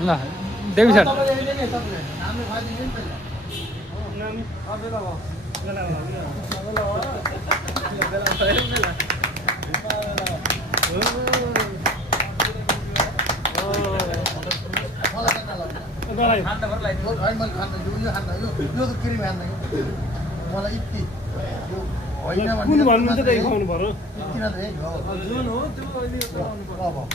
ल देवी सर कुन भन्नु त देखाउनु पर्यो जुन हो त्यो अहिले चलाउनु पर्छ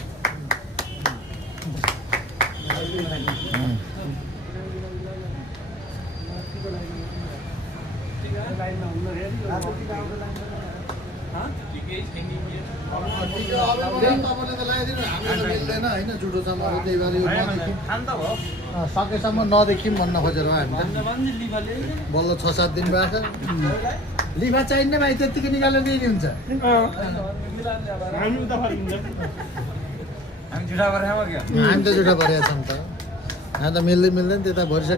लाइनमा हुनु सकेसम्म नदेखि भन्न खोजेर बल्ल 6-7 दिन भएको लिफा चाहिने भाइ त्यतिकै निकालेर दिने हुन्छ हामी हामी जुठा गरेर हामी त जुठा परेका छौँ त यहाँ त मिल्दैन त्यता भरिसक्यो